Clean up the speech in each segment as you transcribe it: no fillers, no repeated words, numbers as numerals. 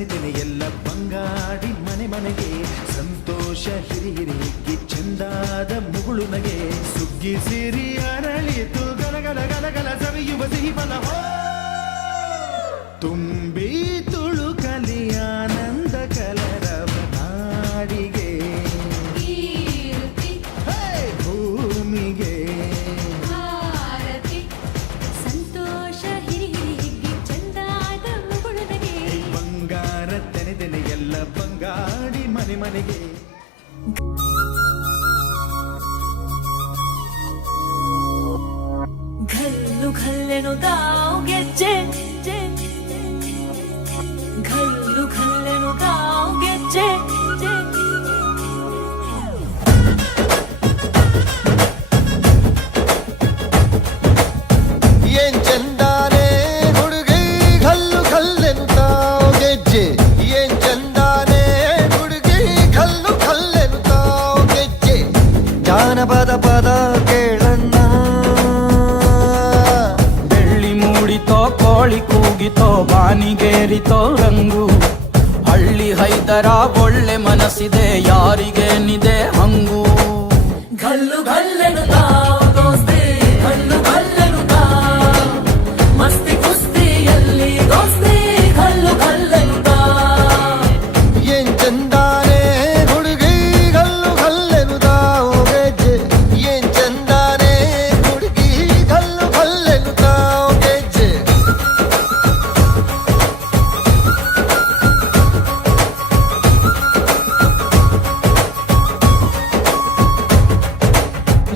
ತೆನೆ ತೆನೆ ಎಲ್ಲ ಬಂಗಾಡಿ ಮನೆ ಮನೆಗೆ ಸಂತೋಷ ಹಿರಿ ಹಿರಿಗಿ ಚಂದಾದ ಮುಗುಳು ನಗೆ ಸುಗ್ಗಿ ಸಿರಿ ಅರಳಿತು ಗಲಗಲ ಗಲಗಲ ಸವಿಯುವ ಸಿಹಿ ಫಲ ತುಂಬಿ ತುಳುಕಲಿ ಆನಂದ ಕಲರವ ನಾಡಿಗೆ ಭೂಮಿಗೆ ಸಂತೋಷ ಹಿರಿ ಹಿರಿಗಿ ಚಂದಾದ ಮುಗುಳುನಗೆ ಬಂಗಾರ ತೆನೆ ತೆನೆ ಎಲ್ಲ ಬಂಗಾಡಿ ಮನೆ ಮನೆಗೆ ಘಲ್ಲು ಘಲ್ಲೆನು ತಾವು ಗೆಜ್ಜೆ ಘಲ್ಲು ಘಲ್ಲೆನು ತಾವು ಗೆಜ್ಜೆ ಏನ್ ಚಂದಾನೆ ಹುಡುಗಿ ಘಲ್ಲು ಘಲ್ಲೆನು ತಾವು ಗೆಜ್ಜೆ ಏನ್ ಚಂದಾನೆ ಹುಡುಗಿ ಘಲ್ಲು ಘಲ್ಲೆನು ತಾವು ಗೆಜ್ಜೆ ಜಾನಪದ ಪದ ಕೇಳಣ್ಣ ಬೆಳ್ಳಿ ಮೂಡಿತೋ ಕೋಳಿ ಕೂಗಿತೋ ಬಾನಿಗೇರಿತೋ ರಂಗು ಹಳ್ಳಿ ಹೈದರ ಒಳ್ಳೆ ಮನಸ್ಸಿದೆ ಯಾರಿಗೇನಿದೆ ಹಂಗು ಘಲ್ಲು ಘಲ್ಲೆನು ತಾವು ದೋಸ್ತಿ ಘಲ್ಲು ಘಲ್ಲೆನು ತಾವು ಮಸ್ತಿ ಕುಸ್ತಿಯಲ್ಲಿ ದೋಸ್ತಿ ಘಲ್ಲು ಘಲ್ಲೆನು ತಾವು ಏನ್ ಚಂದಾನೆ ಹುಡುಗಿ ಘಲ್ಲು ಘಲ್ಲೆನು ತಾವು ಗೆಜ್ಜೆ ಏನ್ ಚಂದಾನೆ ಹುಡುಗಿ ಘಲ್ಲು ಘಲ್ಲೆನು ತಾವು ಗೆಜ್ಜೆ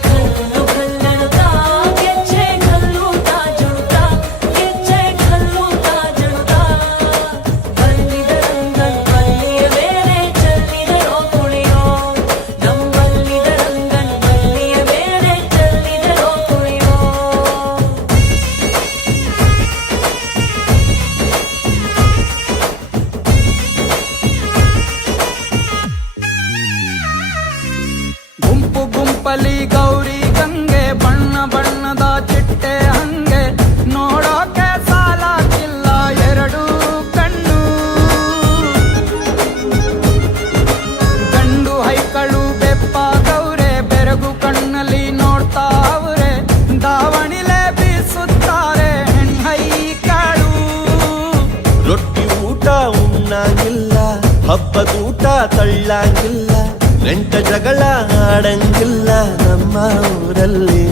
ಘಲ್ಲು ಘಲ್ಲೆನು ತಾವು ಗೆಜ್ಜೆ ಘಲ್ಲು ತಾ ಜುಣುತ ಗೆಜ್ಜೆ ಘಲ್ಲು ತಾ ಜುಣುತ ಬಲ್ಲಿದರಂಗನ್ ಬಲ್ಲಿಯ ಮೇಲೆ ಚೆಲ್ಲಿದರೋ ಕುಣಿಯೋ ನಮ್ಮಲ್ಲಿದರಂಗನ್ ಬಲ್ಲಿಯ ಮೇಲೆ ಚೆಲ್ಲಿದರೋ ಕುಣಿಯೋ ಗುಂಪು ಗುಂಪಲಿ ಗೌರಿ ಗಂಗೆ ಬಣ್ಣ ಬಣ್ಣದ ಚಿಟ್ಟೆ ಹಂಗೆ ನೋಡೋಕೆ ಸಾಲಾಗಿಲ್ಲ ಎರಡು ಕಣ್ಣು ಗಂಡು ಹೈಕಳು ಬೆಪ್ಪ ಗೌರೆ ಬೆರಗು ಕಣ್ಣಲ್ಲಿ ನೋಡ್ತಾ ಅವ್ರೆ ದಾವಣಿಲೆ ಬೀಸುತ್ತಾರೆ ಹೆಣ್ಹೈಕಳು ರೊಟ್ಟಿ ಊಟ ಉಣ್ಣಂಗಿಲ್ಲ ಹಬ್ಬದೂಟ ತಳ್ಳಂಗಿಲ್ಲ ನೆಂಟ ಜಗಳ ಆಡಂಗಿಲ್ಲ ನಮ್ಮ ಊರಲ್ಲಿ